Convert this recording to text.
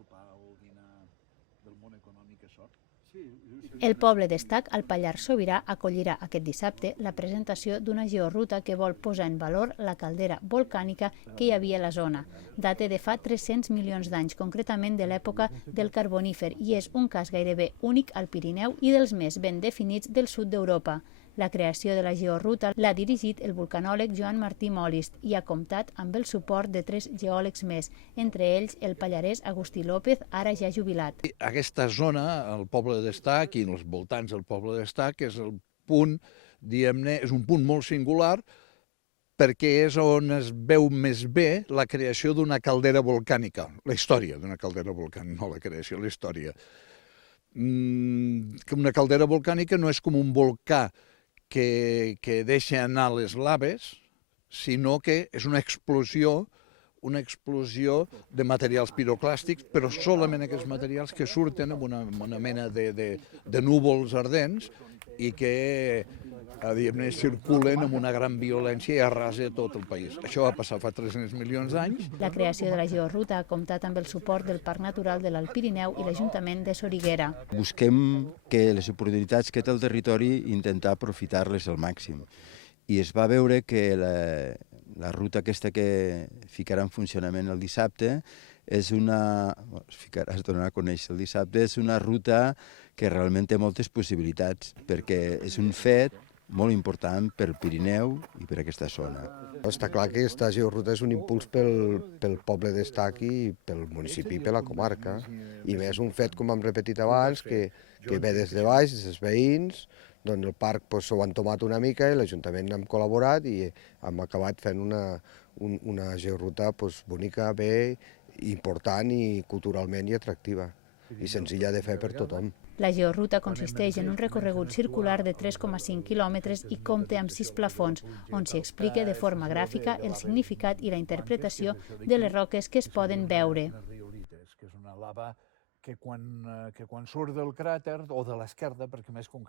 sopar o dinar del món econòmic a sort? El poble d'Estac, al Pallars Sobirà, acollirà aquest dissabte la presentació d'una georruta que vol posar en valor la caldera volcànica que hi havia a la zona. Data de fa 300 milions d'anys, concretament de l'època del Carbonífer, i és un cas gairebé únic al Pirineu i dels més ben definits del sud d'Europa. La creació de la georruta l'ha dirigit el vulcanòleg Joan Martí Molist i ha comptat amb el suport de 3 geòlegs més, entre ells el pallarès Agustí López, ara ja jubilat. Aquesta zona, el poble d'Estac i els voltants del poble d'Estac, és el punt, diguem-ne, és un punt molt singular perquè és on es veu més bé la creació d'una caldera volcànica, la història d'una caldera volcànica, no la creació, la història. Una caldera volcànica no és com un volcà que deixa anar les laves, sinó que és una explosió de materials piroclàstics, però solament aquests materials que surten amb una mena de núvols ardents i que circulen amb una gran violència i arrasa tot el país. Això va passar fa 300 milions d'anys. La creació de la georruta ha comptat amb el suport del Parc Natural de l'Alt Pirineu i l'Ajuntament de Soriguera. Busquem que les oportunitats que té el territori intentar aprofitar-les al màxim. I es va veure que la ruta aquesta que ficarà en funcionament el dissabte es donarà a conèixer el dissabte, és una ruta que realment té moltes possibilitats, perquè és un fet molt important pel Pirineu i per aquesta zona. Està clar que aquesta georruta és un impuls pel poble d'Estac i pel municipi i per la comarca. I més un fet, com hem repetit abans, que ve des de baix, des dels veïns, doncs el parc s'ho han tomat una mica i l'Ajuntament hem col·laborat i hem acabat fent una georruta bonica, bé, important i culturalment i atractiva i senzilla de fer per tothom. La georruta consisteix en un recorregut circular de 3,5 quilòmetres i compta amb 6 plafons, on s'hi explica de forma gràfica el significat i la interpretació de les roques que es poden veure. Que és una lava que quan surt del cràter, o de l'esquerda, perquè més